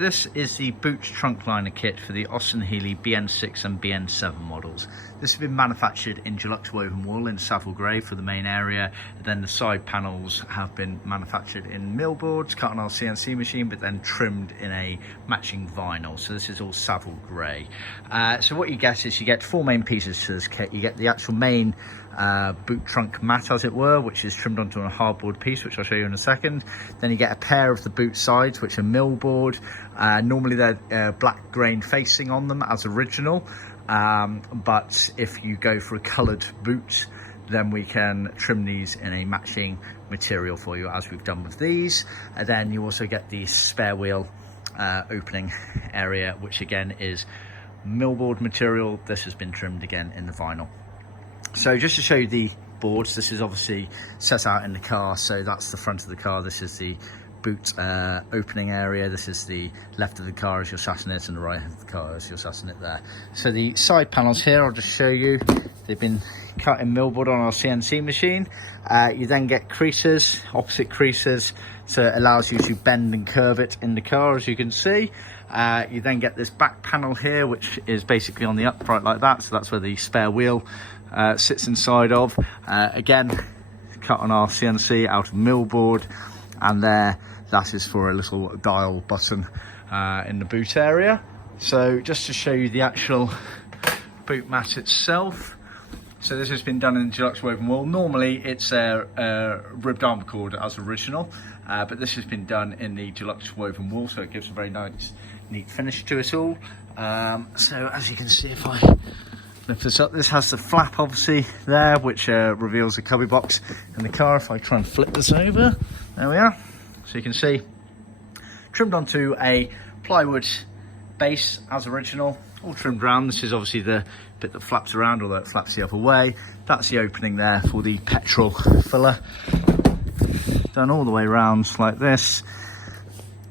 This is the boot trunk liner kit for the Austin Healey BN6 and BN7 models. This has been manufactured in Deluxe woven wool in Savile grey for the main area. And then the side panels have been manufactured in millboards, cut on our CNC machine, but then trimmed in a matching vinyl. So this is all Savile grey. So what you get is you get four main pieces to this kit. You get the actual main boot trunk mat, as it were, which is trimmed onto a hardboard piece, which I'll show you in a second. Then you get a pair of the boot sides, which are millboard. Normally they're black grain facing on them as original, but if you go for a coloured boot, then we can trim these in a matching material for you, as we've done with these. And then you also get the spare wheel opening area, which again is millboard material. This has been trimmed again in the vinyl. So just to show you the boards, this is obviously set out in the car, so that's the front of the car. This is the boot opening area. This is the left of the car as you're sat in it, and the right of the car as you're sat in it there. So the side panels here, I'll just show you. They've been cut in millboard on our CNC machine. You then get creases, opposite creases, so it allows you to bend and curve it in the car, as you can see. You then get this back panel here, which is basically on the upright like that, so that's where the spare wheel sits inside of. Again, cut on our CNC out of millboard, and there, that is for a little dial button in the boot area. So just to show you the actual boot mat itself. So this has been done in Deluxe woven wool. Normally it's a ribbed Armacord as original, but this has been done in the Deluxe woven wool, so it gives a very nice, neat finish to it all. So as you can see, if I lift this up, this has the flap obviously there, which reveals the cubby box in the car. If I try and flip this over, there we are. So you can see, trimmed onto a plywood base as original, all trimmed round. This is obviously the bit that flaps around, although it flaps the other way. That's the opening there for the petrol filler. Done all the way around like this.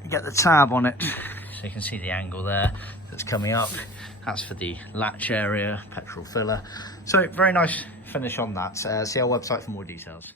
You get the tab on it, so you can see the angle there that's coming up. That's for the latch area, petrol filler. So very nice finish on that. See our website for more details.